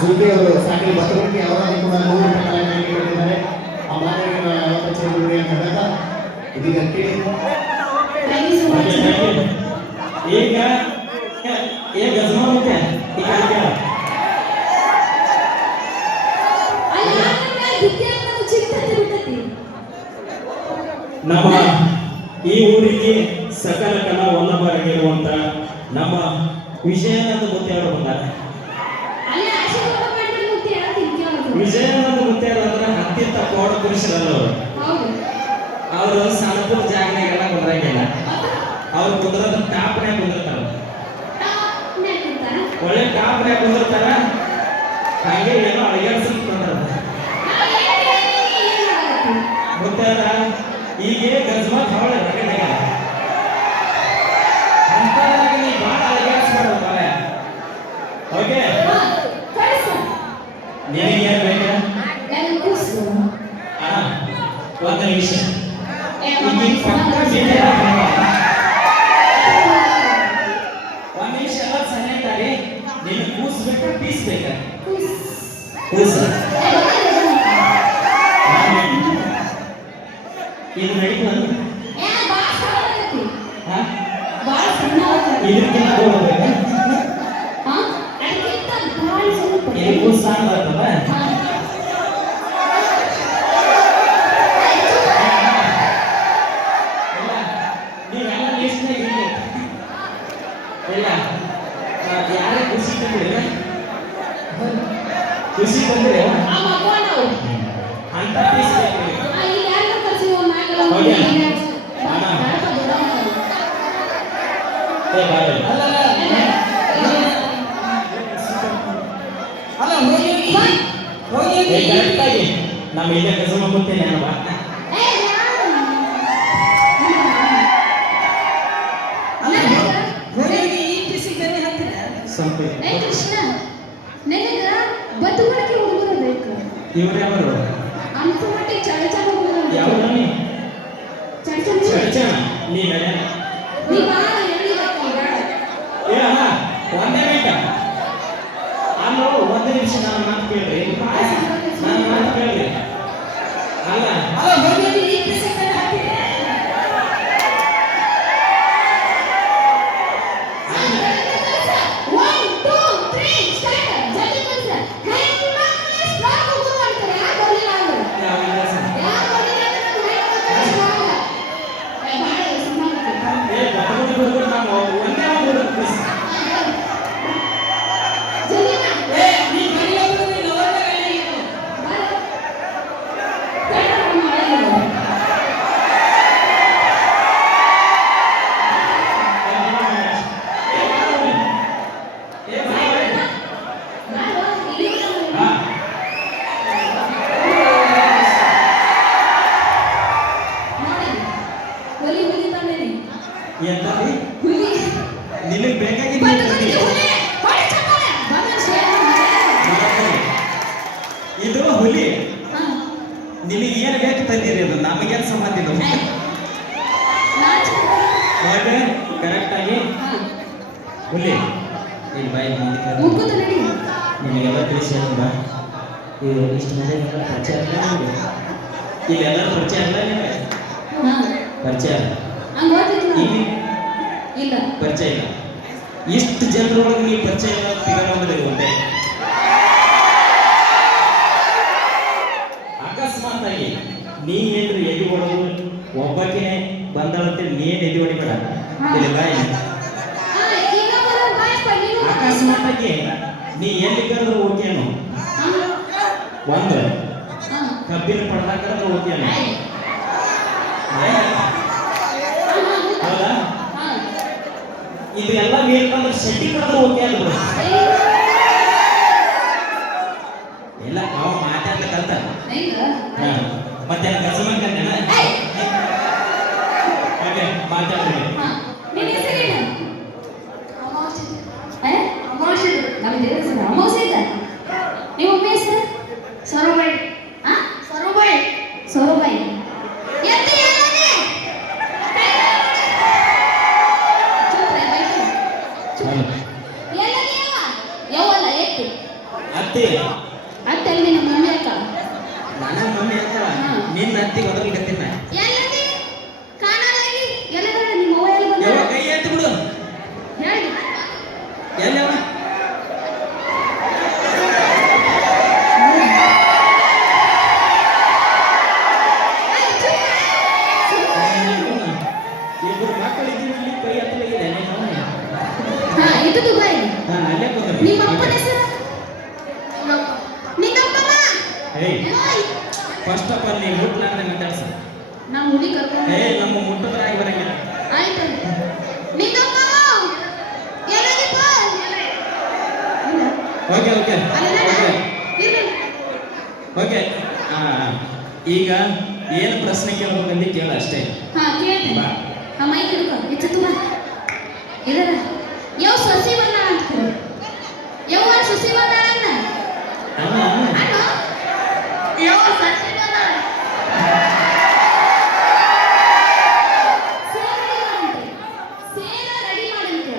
ಜುಲ್ಕಿ ಅವರು ಸಾಕಿ ಬಸವನಿಗೆ ಅವರನ್ನು ಕೂಡ 100 ರೂಪಾಯಿ ಕೊಟ್ಟಿದ್ದಾರೆ. ಆ ಮಾನವಿಗೆ ನಾವು ಯಾವತ್ತೂ ಚೇರುಡಿ ಅಂತ ಹೇಳ್ತಾ ಇದೀಗ ಕೇಳಿ ಈಗ ಗಜಮ ಮುಖ್ಯ ನಮ್ಮ ಈ ಊರಿಗೆ ಸಕಲ ಕಲಾ ವಲ್ಲಭರಾಗಿರುವಂತ ನಮ್ಮ ವಿಜಯಾನಂದ ಮುತ್ತೆಯವರು ಬಂದಾರೆ. ವಿಜಯಾನಂದ ಮುತ್ತೆಯವರು ಅಂದ್ರೆ ಅತ್ಯಂತ ಪೌಢ ಪುರುಷರಲ್ಲವರು. ಅವರು ಸಣ್ಣಪುರ ಜಾಗನಾಗೆಲ್ಲ ಕುಂದ್ರಂಗಿಲ್ಲ. ಅವ್ರು ಕುಂದ್ರದ ಟಾಪ್ನ್ಯಾಗ ಕುಂದಿರ್ತಾರ, ಒಳ್ಳೆ ಟಾಪ್ನ್ಯಾಗ ಕುಂದಿರ್ತಾರ. ಹಾಗೆ ಏನೋ ಅಳಗಾಡ್ಸಕ್ ಕುಂದ್ರ ಮುತ್ತೆಯರ ಈಗ ಗಜಮ ಹಾವಳ ರಗಡಾಗ ಅಂತಾದಾಗ ನೀ ಭಾಳ ಅಳಗಾಡ್ಸ್ಬಾರ್ದು ಬಾಳೆ. ಓಕೆ, ನಿನಗೆ ಏನ್ ಬೇಕ? ಒಂದು ನಿಮಿಷ ಒಂದು ನಿಮಿಷ ಎಲ್ಲ ಸನ್ನಿತಾರೆ. ನೀನು ಕೂಸ್ಬೇಕಾ ಪೀಸ್ ಬೇಕಾ? ಕೂಸ ಇದು ನಡೀತದ? ಇದಕ್ಕಿಂತ ಹೋಗ್ಬೇಕಾ? ಇದು ಕೂಸ್ ಸಾಂಗ್ ಬರ್ತದ? ಯಾರೇ ಖುಷಿ ತಂದ್ರೆ ಖುಷಿ ತಂದ್ರೆ ಅಂತ ಪೀಸ್ ಕರೆಕ್ಟಾಗಿ ನಮ್ಮ ಈಗ ಗಜಮ ಮುತ್ತೇನೆ ಅಲ್ವಾ? ಇವ್ರ್ಯಾವರು ಯಾವ ಚರ್ಚನ ನೀ ಒಂದೇ ಬೇಕಾ? ಅಲ್ಲೋ ಒಂದೇ ನಿಮಿಷ ನಾನು ಮಾತು ಕೇಳ್ರಿ, ನಾನು ಮಾತು ಕೇಳ್ರಿ. ಅಲ್ಲ ನಿನಗೆ ಬೇಕಾಗಿದ್ದು ಇದು ಹುಲಿ. ನಿನಗೆ ಏನು ಬೇಕು ತಂದಿರಿ, ಅದು ನಮಗೇನು ಸಂಬಂಧ ಇಲ್ಲ. ಕರೆಕ್ಟಾಗಿ ಹುಲಿ ಇಲ್ಲಿ ಬಾಯಿ ನಿಮಗೆಲ್ಲ ತಿಳಿಸಿ ಬಾ. ಇದು ಇಷ್ಟು ಮಂದಿ ಪರಿಚಯ ಇಲ್ಲ ನಿಮಗೆ? ಇಲ್ಲೆಲ್ಲ ಪರಿಚಯ ಇಲ್ಲ ನಿಮಗೆ? ಪರಿಚಯ ಇಲ್ಲ, ಪರಿಚಯ ಇಲ್ಲ. ಇಷ್ಟು ಜನರೊಳಗೆ ನೀವು ಪರಿಚಯ ಇಲ್ಲ ಸಿಗಲ್ಲ ಒಂದೇ. ಅಕಸ್ಮಾತ್ ಆಗಿ ನೀ ಏನ್ರಿ ಎದಿ ಹೊಡೆದು ಒಬ್ಬಕ್ಕೆ ಬಂದಳಂತೇಳಿ ನೀನ್ ಎದಿ ಹೊಡಿಬೇಡ. ಅಕಸ್ಮಾತ್ ಆಗಿ ನೀ ಎಲ್ಲಿ ಕರೆದ್ರು ಓಕೆನು, ಒಂದು ಕಬ್ಬಿನ ಪಡ್ದಾಕಂದ್ರೆ ಓಕೆನು. ಹೌದಾ? ಇದು ಎಲ್ಲ ಬೇಕಂದ್ರೆ ಶೆಟ್ಟಿ ಕರೆದ್ರೆ ಓಕೆ ಅಲ್ಬಿಡು. ಇಲ್ಲ ಅವ ಮಾತಾಡ್ಲಿಕ್ಕಂತ ಮತ್ತೆ ಗಸಮಂಕಂದೇನ ಓಕೆ ಮಾತಾಡ್ರಿ. ಅತ್ತಿ ಅತ್ತೆ ಅಲ್ಲಿ ನಮ್ಮ ಮಮ್ಮಿ ಅಕ್ಕ ನನ್ನ ಮಮ್ಮಿ ಅಂತ ಹಾ. ನಿನ್ನ ಅತ್ತಿಗೆ ಒದರ್ಲಿಕತ್ತೀನಿ ನಾ ಎಲ್ಲದಿ ಕಾಣಲಾಗಿ ಎಲ್ಲದರ ನಿಮ್ಮ ಅವ್ವ ಎಲ್ಲಿ ಯವ್ವ ಬಂದ ಕೈ ಎತ್ತಿ ಬಿಡು ಹೇಳಿ ಎಲ್ಲವ ಇಬ್ಬರು ಮಕ್ಕಳು ಇದ್ದೀವಿ ಇಲ್ಲಿ ಕೈ ಎತ್ತಲಾಗಿದೆ ಹಾ ಇದು ದುಬೈ ನಾನು ಅಲ್ಲೇ ಕೂತ್ರಿ ನಿಮ್ಮ ಅಪ್ಪನ ಹೆಸರು ನಿನ್ನಪ್ಪನ ಏಯ್ ಫಸ್ಟ್ ಆಫ್ ಆಲ್ ನೀ ಮುಟ್ಲಾರ್ದೆ ಮಾತಾಡ್ಸ ನಮ್ಮ ಹುಡುಗಿ ಕರ್ಕೊಂಡು ಏ ನಮ್ಮ ಮುಟ್ಟದ್ರಾಗಿ ಬರಂಗಿಲ್ಲ ಆಯ್ತು ನಿನ್ನಪ್ಪ ಎಲ್ಲದಿಪ್ಪ ಓಕೆ ಓಕೆ ಅಲ್ಲ ಓಕೆ ಇರ್ಲಿ ಓಕೆ ಈಗ ಏನು ಪ್ರಶ್ನೆ ಕೇಳ್ಬೇಕಂದು ಕೇಳ ಅಷ್ಟೇ ಹಾ ಕೇಳ್ತೇನೆ ಬಾ ಹಾ ಮೈಕ್ ಹಿಡ್ಕೊ ಹೆಚ್ಚು ತುಂಬ ಇದರ ಯಾವ ಸಸಿ ಬಂದಾಳ ಅಂತ ಯಾವ ಸಸಿ ಬಂದಾಳ ಅಣ್ಣ ಅಣ್ಣ ಯಾವ ಸಸಿ ಬಂದಾಳ ಸೇರ ರೆಡಿ ಮಾಡಂತೆ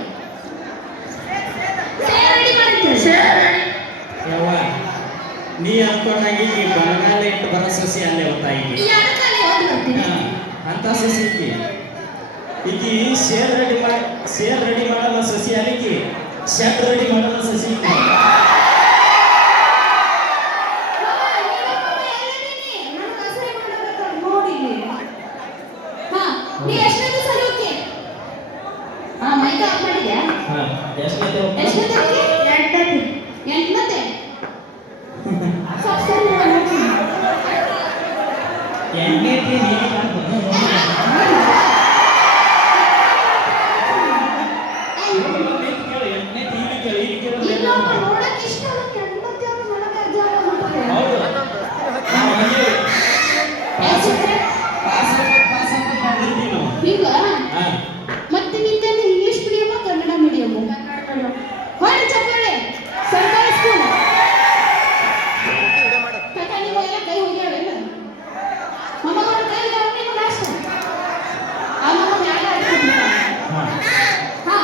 ಸೇರ ರೆಡಿ ಮಾಡಂತೆ ಯವ್ವ ನೀ ಅನ್ಕೊಂಡಾಗಿ ಈ ಬರಗಾಲ ಇಟ್ಟು ಬರೋ ಸಸಿ ಅಲ್ಲೇ ಒತ್ತಾಗಿ ಯಾರಕ್ಕಲ್ಲಿ ಓದಿ ಬರ್ತೀನಿ ಅಂತ ಸಸಿ ಈಕಿ ಶೇರ್ ರೆಡಿ ಮಾಡಲ್ಲ ಸಸಿ ಅಲ್ಲಿಕಿ ಶೆಡ್ ರೆಡಿ ಮಾಡಲ್ಲ ಸಸಿ ಈಕಿ. ಹಾ ಎಷ್ಟೈತೆ ಎಂಟನೇತಿ ನೀನು ಕಾಣ್ಬೋದು ಎಂಟನೇತಿ ಇಲ್ಲಿ ಕೇಳಿ ಇಲ್ಲಿ ಕೇಳಿದ್ರೆ ಹೌದು ನಾವು ಹಂಗೆ ಪಾಸ್ ಅಂತ ಬಂದಿರ್ತೀವಿ ನಾವು ಈಗ ಹಾ ಮತ್ತೆ ನಿಂತಲ್ಲಿ ಇಂಗ್ಲಿಷ್ ಮೀಡಿಯಮ್ ಕನ್ನಡ ಮೀಡಿಯಮ್ ಹೊರಡಿ ಚಪ್ಪಾಳೆ ಸರ್ಕಾರಿ ಸ್ಕೂಲ್ ಕಾಕ ನೀವು ಎಲ್ಲ ಕೈ ಹೋಗ್ಯಾವೇನು ಮಮ್ಮಗಳ ಕೈ ನೀವು ಲಾಸ್ಟ್ ಆ ಮಮ್ಮ ಯಾಕೆ ಆಡ್ತಿದ್ದ ಹಾ ಹಾ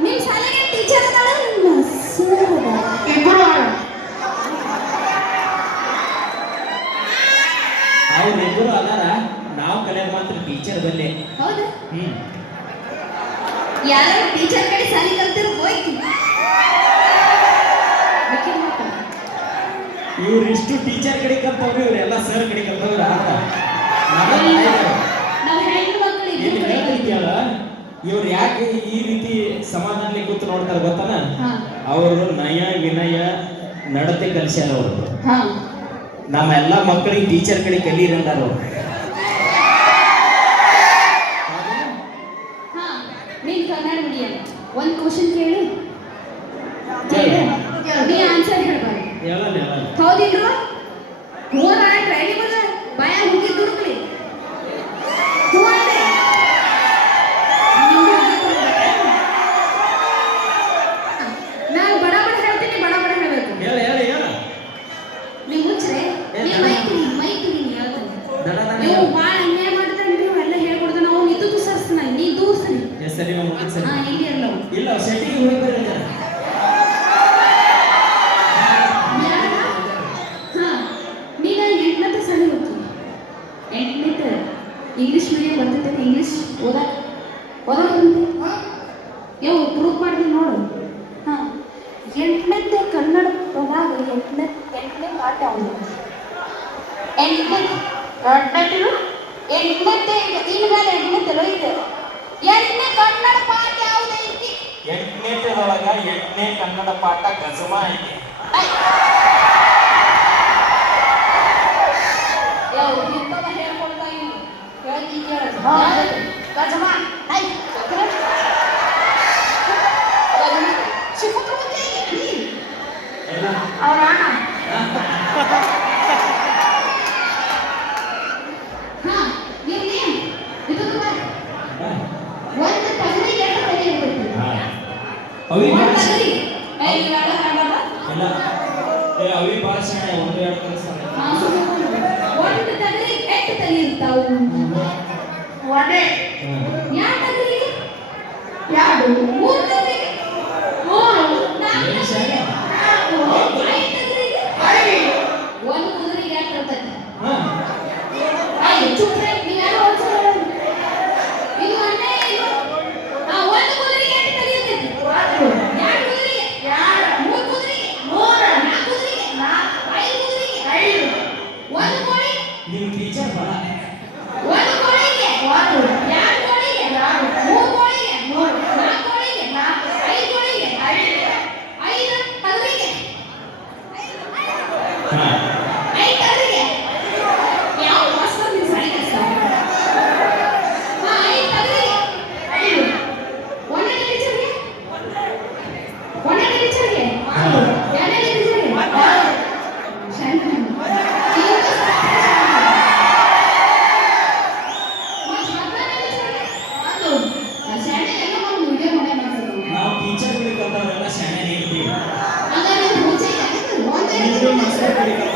ನಿಮ್ಮ ಶಾಲೆಗೆ ಟೀಚರ್ ಅದಾಳ ನಿಮ್ಮ ಸರ್ ಅದ ಇಬ್ಬರು ಅವ್ರಿಬ್ಬರು ಅದಾರ ನಾವು ಕಲಿಯೋದು ಮಾತ್ರ ಟೀಚರ್ ಬಲ್ಲೆ ಹೌದಾ ಹ್ಮ್ ಯಾರು ಟೀಚರ್ ಕಡೆ ಶಾಲೆ ಕಲ್ತಿರೋ ಹೋಯ್ತು ಇವ್ರು ಇಷ್ಟು ಟೀಚರ್ ಕಡೆ ಕಲ್ತವ್ರು ಇವರೆಲ್ಲ ಸರ್ ಕಡೆ ಕಲ್ತವ್ರು ಆತ ನಾವು ಹೆಣ್ಣು ಮಕ್ಕಳು ಇಲ್ಲಿ ಇಬ್ಬರು ಕಡೆ ಹೇಳ್ತಿದ್ಯಲ್ಲ ಇವ್ರು ಯಾಕೆ ಈ ರೀತಿ ಸಮಾಧಾನದಲ್ಲಿ ಕೂತು ನೋಡ್ತಾರೆ ಗೊತ್ತಾನ ಹಾ ಅವರು ನಯ ವಿನಯ ನಡತೆ ಕಲಿಸ್ಯಾರ ಅವರು ಹಾ ನಮ್ಮೆಲ್ಲ ಮಕ್ಕಳಿಗೆ ಟೀಚರ್ ಕಡೆ ಕಲೀರಂದಾರ ಅವರು ಹಾ ನೀನ್ ಕನ್ನಡ ಮೀಡಿಯಂ ಒಂದು ಕ್ವಶನ್ ಕೇಳು ಕೇಳು ನೀ ಆನ್ಸರ್ ಹೇಳ್ಬಾರ್ದು ಹೇಳಲ್ಲ ಹೇಳಲ್ಲ ಹೌದಿಲ್ರು ಹೂವ ಟ್ರೈನಿ ಬದ ಬಾಯ ಹೋಗಿ ದುಡುಕ್ಲಿ ಹೂವ ಅಂದ್ರೆ ನಾನು ಬಡ ಬಡ ಹೇಳ್ತೀನಿ ಬಡ ಬಡ ಹೇಳ್ಬೇಕು ಹೇಳ ಹೇಳ ಹೇಳ ನೀವು ಮುಚ್ಚ್ರೆ ನೀ ಮೈಕ್ ನೀನು ಹೇಳ್ತೀನಿ ದಡ ದಡ ನೀವು ಭಾಳ ಅನ್ಯಾಯ ಮಾಡ್ತಾರೆ ನೀವು ಎಲ್ಲ ಹೇಳ್ಕೊಡ್ದು ನಾವು ನಿದ್ದು ಸರ್ಸ್ನ ನೀ ದೂರ ಸರಿ ಸರಿ ಮುಗಿದ್ ಸರಿ ಹಾ ಇಲ್ಲಿ ಇರಲ್ಲ ಇಲ್ಲ ಸೆಟ್ಟಿಗೆ ಹೋಗಿ ಬರ್ರಿ ಹಾ ನೀನು ಎಂಟನೇ ಸಲ ಹೋಗ್ತೀನಿ ಎಂಟನೇ ಇಂಗ್ಲೀಷ್ ಮೀಡಿಯಂ ಬರ್ತೈತೆ ಇಂಗ್ಲೀಷ್ ಓದಕ್ಕೆ ಬಂತೆ ಯಾವ ಪ್ರೂಫ್ ಮಾಡಿದ್ವಿ ನೋಡು ಹಾ ಎಂಟನೇ ಕನ್ನಡ ಒಳಗ ಎಂಟನೇ ಪಾಠ ಅವನು ಎಂಟನೇ ಈಗ ಮೇಲೆ ಎಂಟನೇ ಇದೆ ಎಂಟನೇ ಕನ್ನಡ ಪಾಠ ಯಾವುದೈತಿ ಎಂಟನೇದೊಳಗ ಎಂಟನೇ ಕನ್ನಡ ಪಾಠ ಗಜಮ ಐತಿ ಯಾವ ಇಂಥವ ಹೇಳ್ಕೊಳ್ತಾ ಇವ್ನು ಹೇಳ್ತಿದ್ಯಾ ಗಜಮ ಐ ಶಿಕ್ಷಕರು ಎಲ್ಲ ಅವ್ರ ಅಣ್ಣ ಹಾ ಇರ್ಲಿ ಇದು ಒಂದು ತಗಡಿ ಎರಡು ತಲೆ ಇರ್ಬೇಕು ಅವಿ ಒಂದು ಭಾಳ ತಗಡಿ ಏ ಇವೆಲ್ಲ ಹಾಡಲ್ಲ ಇಲ್ಲ ಏ ಅವಿ ಭಾಳ ಶಾಣೆ ಒಂದು ಎರಡು ಕಲಿಸ್ತಾನೆ ಹಾ ಒಂದು ತಗಡಿ ಎಷ್ಟು ತಲೆ ಇರ್ತಾವು ಒಂದೇ ಯಾವ ತಗಡಿ ಯಾವುದು ಮೂರು ತಗಡಿ ಮೂರು ನಾಲ್ಕು ಏನು ಶಾಣೆ ಐದು ತಗಡಿಗೆ ಹಾ ಐದು ತಗರಿಗೆ ಯಾವ ಮಾಸ್ತರ್ ನಿನ್ ಸಾರಿ ಕಷ್ಟ ಐದು ತಗರಿಗೆ ಒಂದನೇ ಟೀಚರ್ಗೆ ಹಾ. ಎರಡನೇ ಟೀಚರ್ಗೆ ಶಾಂತ ನಾವು ಟೀಚರ್ಗಳಿಗೆ ಕಲ್ತವ್ರೆಲ್ಲ ಶಾಣೆ ಇರ್ತೀವಿ ಹಾಗಾದ್ರೆ ಪೂಜೆ ಮಾಸ್ತರ್ಗಳಿಗೆ